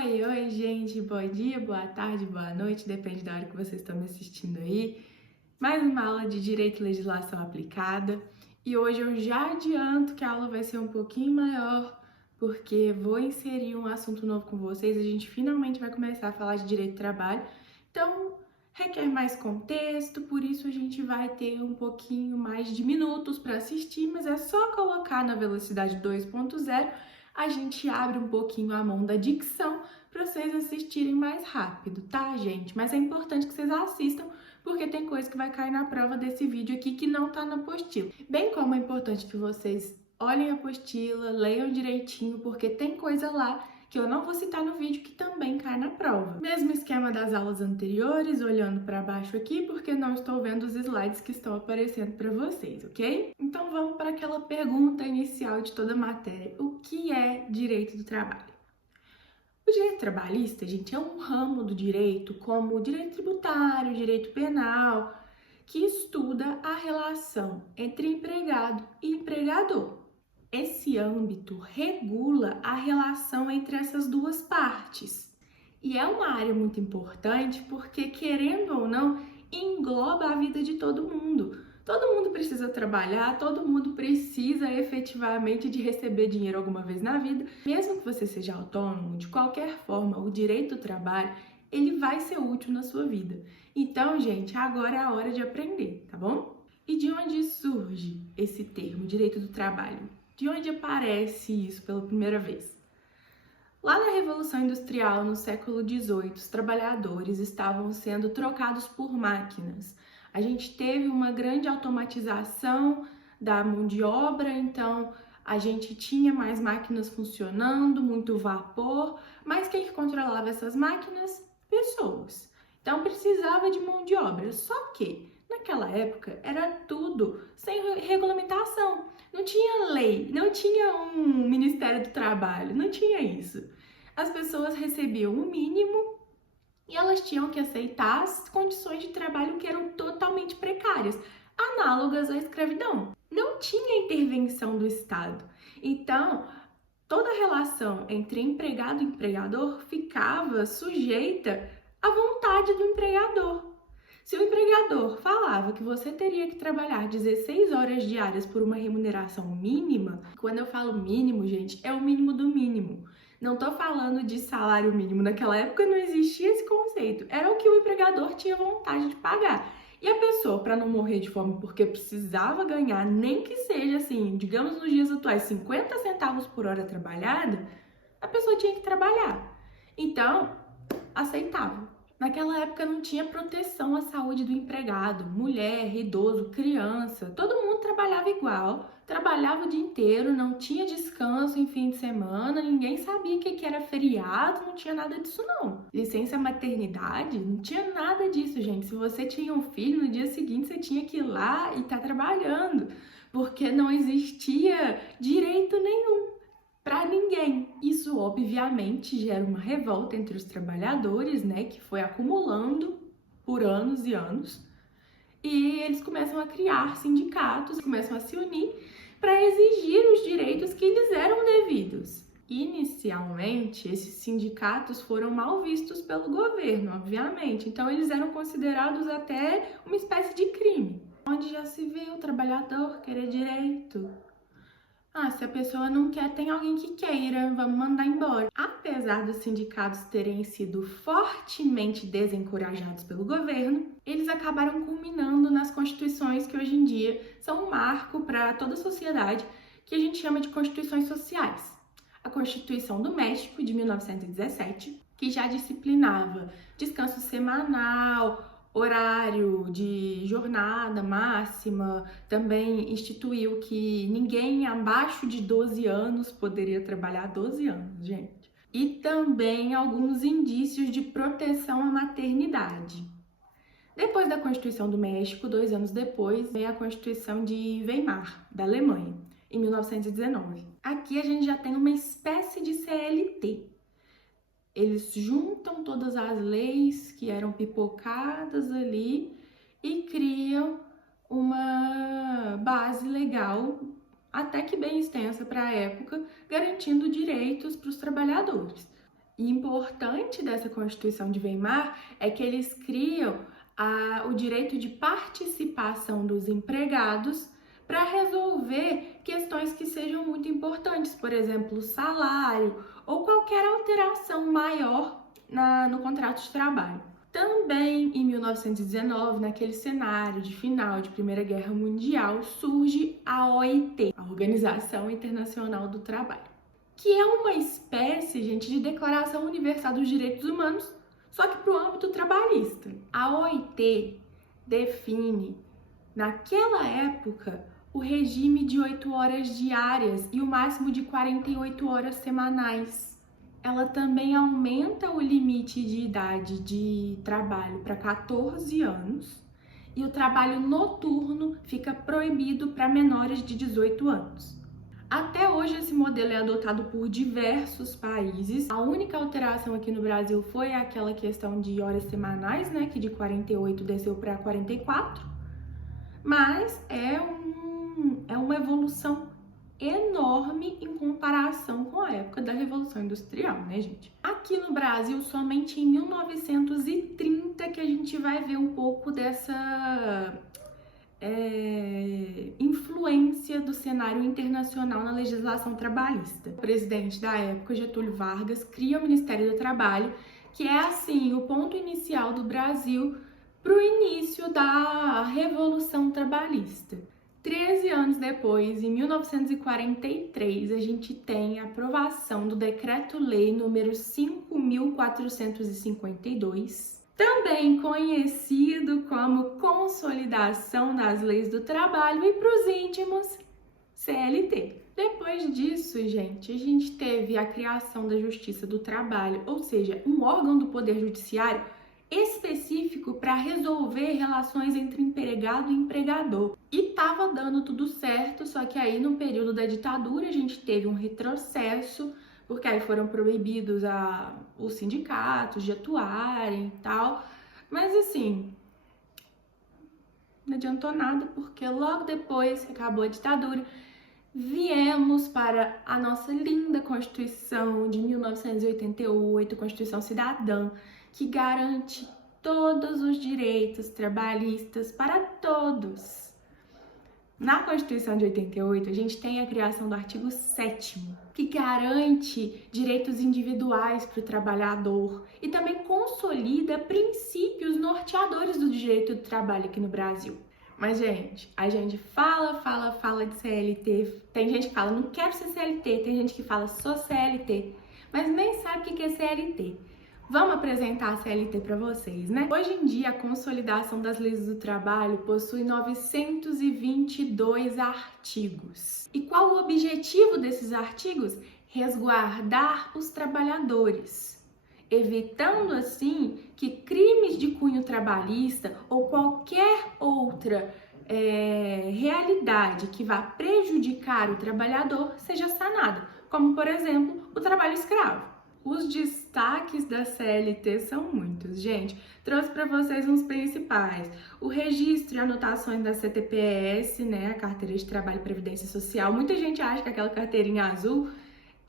Oi, gente, bom dia, boa tarde, boa noite, depende da hora que vocês estão me assistindo aí. Mais uma aula de Direito e Legislação Aplicada e hoje eu já adianto que a aula vai ser um pouquinho maior porque vou inserir um assunto novo com vocês, a gente finalmente vai começar a falar de Direito do Trabalho, então requer mais contexto, por isso a gente vai ter um pouquinho mais de minutos para assistir, mas é só colocar na velocidade 2.0. A gente abre um pouquinho a mão da dicção para vocês assistirem mais rápido, tá, gente? Mas é importante que vocês assistam, porque tem coisa que vai cair na prova desse vídeo aqui que não tá na apostila. Bem como é importante que vocês olhem a apostila, leiam direitinho, porque tem coisa lá que eu não vou citar no vídeo que também cai na prova. Mesmo esquema das aulas anteriores, olhando para baixo aqui, porque não estou vendo os slides que estão aparecendo para vocês, ok? Então vamos para aquela pergunta inicial de toda a matéria. O que é direito do trabalho? O direito trabalhista, gente, é um ramo do direito, como o direito tributário, o direito penal, que estuda a relação entre empregado e empregador. Esse âmbito regula a relação entre essas duas partes. E é uma área muito importante porque, querendo ou não, engloba a vida de todo mundo. Todo mundo precisa trabalhar, todo mundo precisa efetivamente de receber dinheiro alguma vez na vida. Mesmo que você seja autônomo, de qualquer forma, o direito do trabalho, ele vai ser útil na sua vida. Então, gente, agora é a hora de aprender, tá bom? E de onde surge esse termo, direito do trabalho? De onde aparece isso pela primeira vez? Lá na Revolução Industrial, no século XVIII, os trabalhadores estavam sendo trocados por máquinas. A gente teve uma grande automatização da mão de obra, então a gente tinha mais máquinas funcionando, muito vapor, mas quem controlava essas máquinas? Pessoas. Então precisava de mão de obra, só que naquela época era tudo sem regulamentação. Não tinha lei, não tinha um Ministério do Trabalho, não tinha isso. As pessoas recebiam o mínimo e elas tinham que aceitar as condições de trabalho que eram totalmente precárias, análogas à escravidão. Não tinha intervenção do Estado. Então, toda a relação entre empregado e empregador ficava sujeita à vontade do empregador. Se o empregador falava que você teria que trabalhar 16 horas diárias por uma remuneração mínima, quando eu falo mínimo, gente, é o mínimo do mínimo. Não tô falando de salário mínimo, naquela época não existia esse conceito. Era o que o empregador tinha vontade de pagar. E a pessoa, para não morrer de fome porque precisava ganhar, nem que seja assim, digamos nos dias atuais, 50 centavos por hora trabalhada, a pessoa tinha que trabalhar. Então, aceitava. Naquela época não tinha proteção à saúde do empregado, mulher, idoso, criança, todo mundo trabalhava igual, trabalhava o dia inteiro, não tinha descanso em fim de semana, ninguém sabia o que era feriado, não tinha nada disso não. Licença maternidade, não tinha nada disso, gente. Se você tinha um filho, no dia seguinte você tinha que ir lá e estar trabalhando, porque não existia direito nenhum para ninguém. Isso, obviamente, gera uma revolta entre os trabalhadores, né, que foi acumulando por anos e anos, e eles começam a criar sindicatos, começam a se unir para exigir os direitos que lhes eram devidos. Inicialmente, esses sindicatos foram mal vistos pelo governo, obviamente, então eles eram considerados até uma espécie de crime. Onde já se vê o trabalhador querer direito? Se a pessoa não quer, tem alguém que queira, vamos mandar embora. Apesar dos sindicatos terem sido fortemente desencorajados pelo governo, eles acabaram culminando nas constituições que hoje em dia são um marco para toda a sociedade, que a gente chama de constituições sociais. A Constituição do México, de 1917, que já disciplinava descanso semanal, horário de jornada máxima, também instituiu que ninguém abaixo de 12 anos poderia trabalhar 12 anos, gente. E também alguns indícios de proteção à maternidade. Depois da Constituição do México, 2 anos depois, veio a Constituição de Weimar, da Alemanha, em 1919. Aqui a gente já tem uma espécie de CLT. Eles juntam todas as leis que eram pipocadas ali e criam uma base legal, até que bem extensa para a época, garantindo direitos para os trabalhadores. E importante dessa Constituição de Weimar é que eles criam o direito de participação dos empregados para resolver questões que sejam muito importantes, por exemplo, salário ou qualquer alteração maior no contrato de trabalho. Também em 1919, naquele cenário de final de Primeira Guerra Mundial, surge a OIT, a Organização Internacional do Trabalho, que é uma espécie, gente, de Declaração Universal dos Direitos Humanos, só que para o âmbito trabalhista. A OIT define, naquela época, o regime de 8 horas diárias e o máximo de 48 horas semanais. Ela também aumenta o limite de idade de trabalho para 14 anos e o trabalho noturno fica proibido para menores de 18 anos. Até hoje esse modelo é adotado por diversos países. A única alteração aqui no Brasil foi aquela questão de horas semanais, né, que de 48 desceu para 44, mas é uma evolução enorme em comparação com a época da Revolução Industrial, né, gente? Aqui no Brasil, somente em 1930 que a gente vai ver um pouco dessa influência do cenário internacional na legislação trabalhista. O presidente da época, Getúlio Vargas, cria o Ministério do Trabalho, que é, assim, o ponto inicial do Brasil para o início da Revolução Trabalhista. 13 anos depois, em 1943, a gente tem a aprovação do Decreto-Lei número 5.452, também conhecido como Consolidação das Leis do Trabalho e, para os íntimos, CLT. Depois disso, gente, a gente teve a criação da Justiça do Trabalho, ou seja, um órgão do Poder Judiciário específico para resolver relações entre empregado e empregador. E tava dando tudo certo, só que aí no período da ditadura a gente teve um retrocesso, porque aí foram proibidos os sindicatos de atuarem e tal. Mas assim, não adiantou nada, porque logo depois que acabou a ditadura, viemos para a nossa linda Constituição de 1988, Constituição Cidadã, que garante todos os direitos trabalhistas para todos. Na Constituição de 88, a gente tem a criação do artigo 7º, que garante direitos individuais para o trabalhador e também consolida princípios norteadores do direito do trabalho aqui no Brasil. Mas, gente, a gente fala de CLT, tem gente que fala, não quero ser CLT, tem gente que fala, sou CLT, mas nem sabe o que é CLT. Vamos apresentar a CLT para vocês, né? Hoje em dia, a Consolidação das Leis do Trabalho possui 922 artigos. E qual o objetivo desses artigos? Resguardar os trabalhadores, evitando assim que crimes de cunho trabalhista ou qualquer outra realidade que vá prejudicar o trabalhador seja sanada, como, por exemplo, o trabalho escravo. Os destaques da CLT são muitos, gente. Trouxe para vocês uns principais. O registro e anotações da CTPS, né, a Carteira de Trabalho e Previdência Social. Muita gente acha que aquela carteirinha azul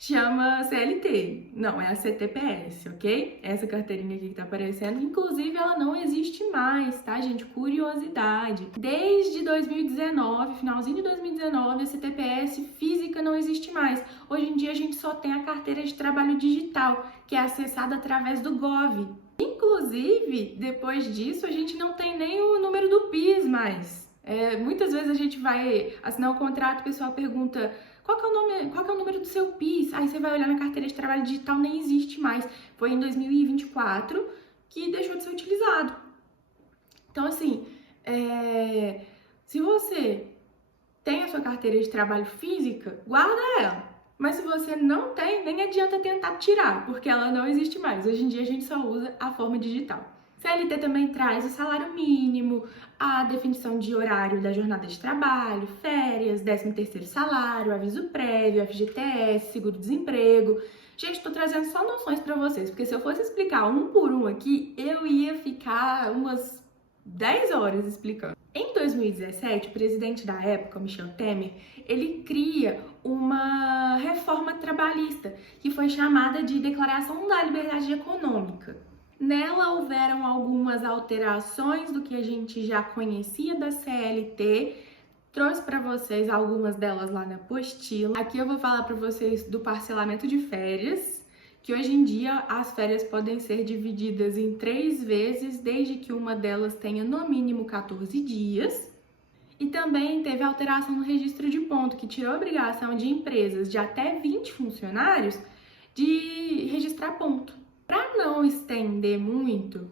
chama CLT. Não, é a CTPS, ok? Essa carteirinha aqui que tá aparecendo. Inclusive, ela não existe mais, tá, gente? Curiosidade. Desde 2019, finalzinho de 2019, a CTPS física não existe mais. Hoje em dia, a gente só tem a carteira de trabalho digital, que é acessada através do Gov. Inclusive, depois disso, a gente não tem nem o número do PIS mais. Muitas vezes a gente vai assinar um contrato, o pessoal pergunta: qual que é o número do seu PIS? Aí você vai olhar na carteira de trabalho digital, nem existe mais. Foi em 2024 que deixou de ser utilizado. Então, assim, se você tem a sua carteira de trabalho física, guarda ela. Mas se você não tem, nem adianta tentar tirar, porque ela não existe mais. Hoje em dia a gente só usa a forma digital. CLT também traz o salário mínimo, a definição de horário da jornada de trabalho, férias, 13º salário, aviso prévio, FGTS, seguro-desemprego. Gente, tô trazendo só noções para vocês, porque se eu fosse explicar um por um aqui, eu ia ficar umas 10 horas explicando. Em 2017, o presidente da época, Michel Temer, ele cria uma reforma trabalhista, que foi chamada de Declaração da Liberdade Econômica. Nela houveram algumas alterações do que a gente já conhecia da CLT, trouxe para vocês algumas delas lá na apostila. Aqui eu vou falar para vocês do parcelamento de férias, que hoje em dia as férias podem ser divididas em 3 vezes, desde que uma delas tenha no mínimo 14 dias. E também teve alteração no registro de ponto, que tirou a obrigação de empresas de até 20 funcionários de registrar ponto. Para não estender muito,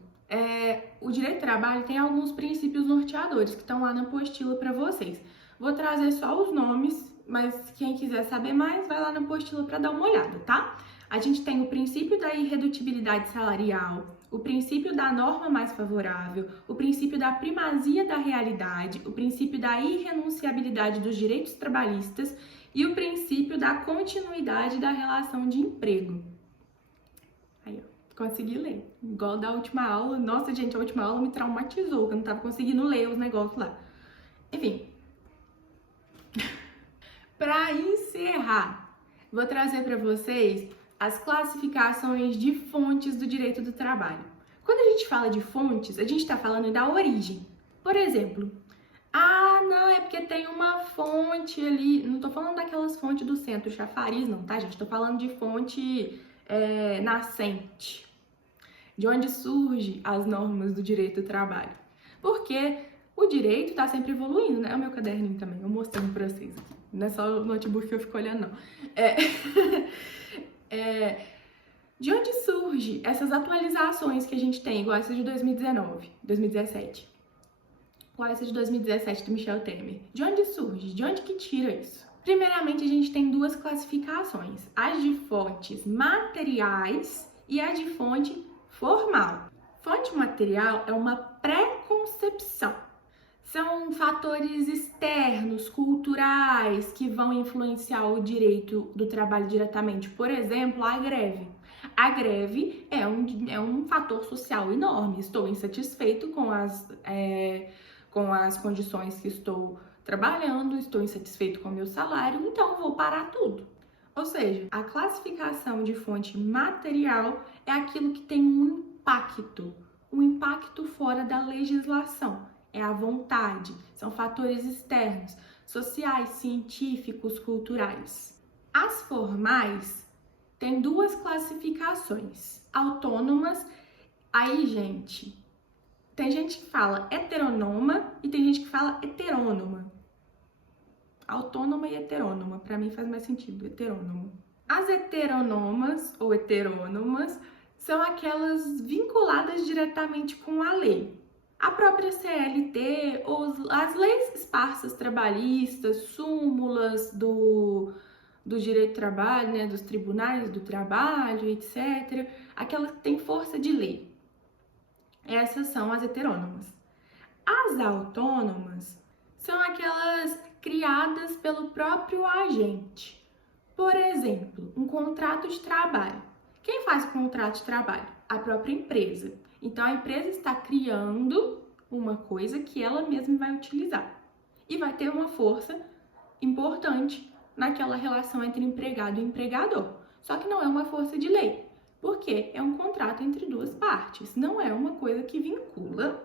o direito do trabalho tem alguns princípios norteadores que estão lá na apostila para vocês. Vou trazer só os nomes, mas quem quiser saber mais, vai lá na apostila para dar uma olhada, tá? A gente tem o princípio da irredutibilidade salarial, o princípio da norma mais favorável, o princípio da primazia da realidade, o princípio da irrenunciabilidade dos direitos trabalhistas e o princípio da continuidade da relação de emprego. Aí, ó, consegui ler. Igual da última aula. Nossa, gente, a última aula me traumatizou, que eu não tava conseguindo ler os negócios lá. Enfim. Para encerrar, vou trazer para vocês as classificações de fontes do direito do trabalho. Quando a gente fala de fontes, a gente está falando da origem. Por exemplo, não, é porque tem uma fonte ali. Não tô falando daquelas fontes do centro chafariz, não, tá, gente? Tô falando de fonte nascente, de onde surgem as normas do direito do trabalho. Porque o direito tá sempre evoluindo, né? É o meu caderninho também, eu mostrando pra vocês. Não é só o notebook que eu fico olhando, não. De onde surgem essas atualizações que a gente tem, igual essa de 2017? Igual essa de 2017 do Michel Temer. De onde surge? De onde que tira isso? Primeiramente, a gente tem 2 classificações. As de fontes materiais e a de fonte formal. Fonte material é uma pré-concepção. São fatores externos, culturais, que vão influenciar o direito do trabalho diretamente. Por exemplo, a greve. A greve é um fator social enorme. Estou insatisfeito com as condições que estou trabalhando, estou insatisfeito com o meu salário, então vou parar tudo. Ou seja, a classificação de fonte material é aquilo que tem um impacto fora da legislação. É a vontade, são fatores externos, sociais, científicos, culturais. As formais têm 2 classificações, autônomas. Aí, gente, tem gente que fala heteronoma e tem gente que fala heterônoma. Autônoma e heterônoma, para mim faz mais sentido, heterônomo. As heteronomas ou heterônomas são aquelas vinculadas diretamente com a lei. A própria CLT, as leis esparsas trabalhistas, súmulas do direito do trabalho, né, dos tribunais do trabalho, etc. Aquelas que têm força de lei. Essas são as heterônomas. As autônomas são aquelas criadas pelo próprio agente. Por exemplo, um contrato de trabalho. Quem faz o contrato de trabalho? A própria empresa. Então, a empresa está criando uma coisa que ela mesma vai utilizar. E vai ter uma força importante naquela relação entre empregado e empregador. Só que não é uma força de lei. Porque é um contrato entre 2 partes. Não é uma coisa que vincula...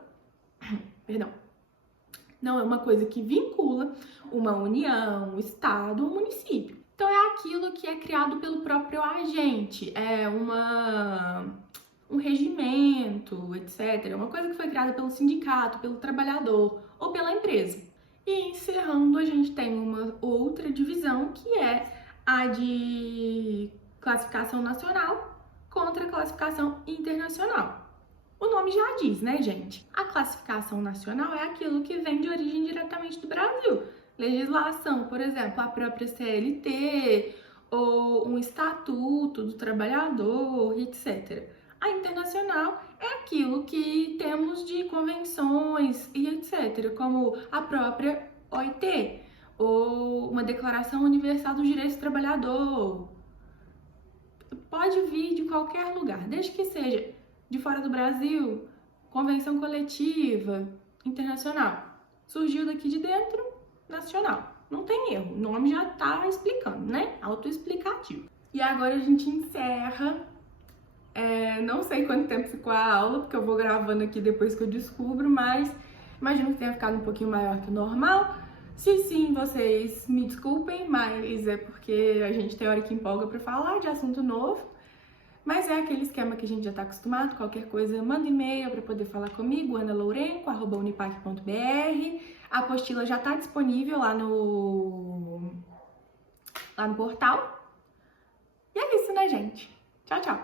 Não é uma coisa que vincula uma união, um estado, um município. Então, é aquilo que é criado pelo próprio agente. É um regimento, etc. É uma coisa que foi criada pelo sindicato, pelo trabalhador ou pela empresa. E encerrando, a gente tem uma outra divisão, que é a de classificação nacional contra a classificação internacional. O nome já diz, né, gente? A classificação nacional é aquilo que vem de origem diretamente do Brasil. Legislação, por exemplo, a própria CLT ou um estatuto do trabalhador, etc. A internacional é aquilo que temos de convenções e etc., como a própria OIT, ou uma Declaração Universal dos Direitos do Trabalhador. Pode vir de qualquer lugar, desde que seja de fora do Brasil, convenção coletiva, internacional. Surgiu daqui de dentro, nacional. não tem erro. O nome já tá explicando, né? Autoexplicativo. E agora a gente encerra. Não sei quanto tempo ficou a aula, porque eu vou gravando aqui depois que eu descubro, mas imagino que tenha ficado um pouquinho maior que o normal. Se sim, vocês me desculpem, mas é porque a gente tem hora que empolga pra falar de assunto novo. Mas é aquele esquema que a gente já tá acostumado. Qualquer coisa, manda e-mail para poder falar comigo, analourenco@unipac.br. A apostila já tá disponível lá no portal. E é isso, né, gente? Tchau, tchau!